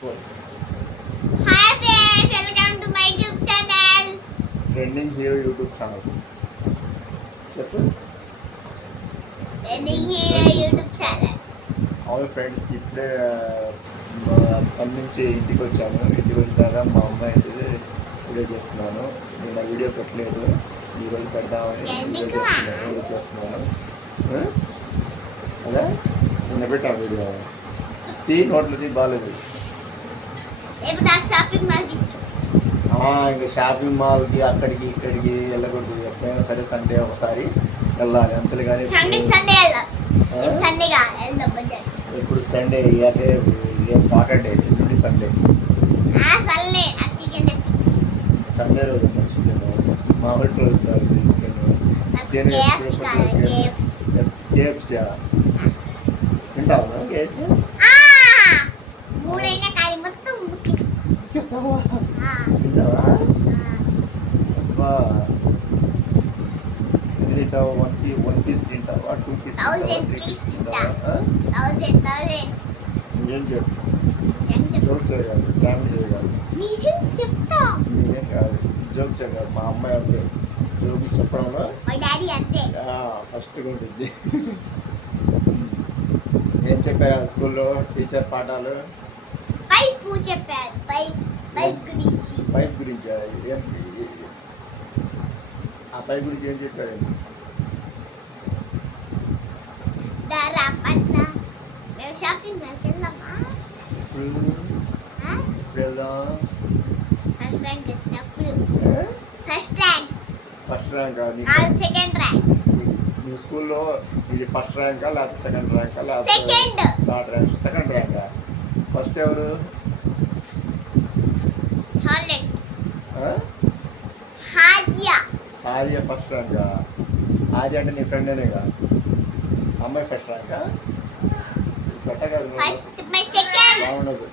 Hi friends, welcome to my YouTube channel. Trending hero YouTube channel చెప్పు. Trending Hero YouTube channel. అవును friends, ఇప్పుడే పని నుంచి ఇంటికి వచ్చాను. ఇంటికి వచ్చినాక మా అమ్మాయి అయితే వీడియో చేస్తున్నాను. నేను ఆ వీడియో పెట్టలేదు, ఈరోజు పెడదామని వీడియో చేస్తున్నాను. అదే నిన్న పెట్టాను వీడియో. నోట్లది బాగాలేదు. ఇంకా షాపింగ్ మాల్కి అక్కడికి ఇక్కడికి వెళ్ళకూడదు. ఎప్పుడైనా సరే సండే ఒకసారి వెళ్ళాలి, అంతలే కానీ ఇప్పుడు సండే అంటే రేపు సాటర్డే, ఎల్లుండి సండే. సండే రోజు చికెన్ మామూలు రోజు కాదు చికెన్. కేఎఫ్సీ తింటావా? కేఎఫ్సీ నిజమా? అబ్బా, ఎన్ని తింటావు? వన్ పీస్ తింటావా? 2 పీస్ తింటావా? 3 పీస్ తింటావా? ఏం చెప్పు, జోక్ చేయగలరు, ఫ్యామిలీ చేయగలరు. నిజం కాదు, జోక్ చేయగలరు. మా అమ్మాయి అంతే, జోక్ చెప్పడంలో ఫస్ట్గా ఉంటుంది. ఏం చెప్పారు స్కూల్లో టీచర్ పాఠాలు? పైప్ చెప్పారు. పైప్ గురించి ఏంటి? ఆ పైప్ గురించి ఏం చెప్పారు? షాపింగ్ ఇప్పుడు వెళ్దాం. ఫస్ట్ ర్యాంక్ వచ్చినప్పుడు ఫస్ట్ ర్యాంక్ సెకండ్ ర్యాంక్. మీ స్కూల్లో ఇది ఫస్ట్ ర్యాంకా లేకపోతే సెకండ్ ర్యాంకా లేకపోతే థర్డ్ ర్యాంక్? సెకండ్ ర్యాంకా? ఫస్ట్ ఎవరు? హాదియా ఫస్ట్ ర్యాంకా? ఆది అంటే నీ ఫ్రెండేనేగా. అమ్మాయి ఫస్ట్ ర్యాంకా? పెట్టగలరు, బాగుండదు.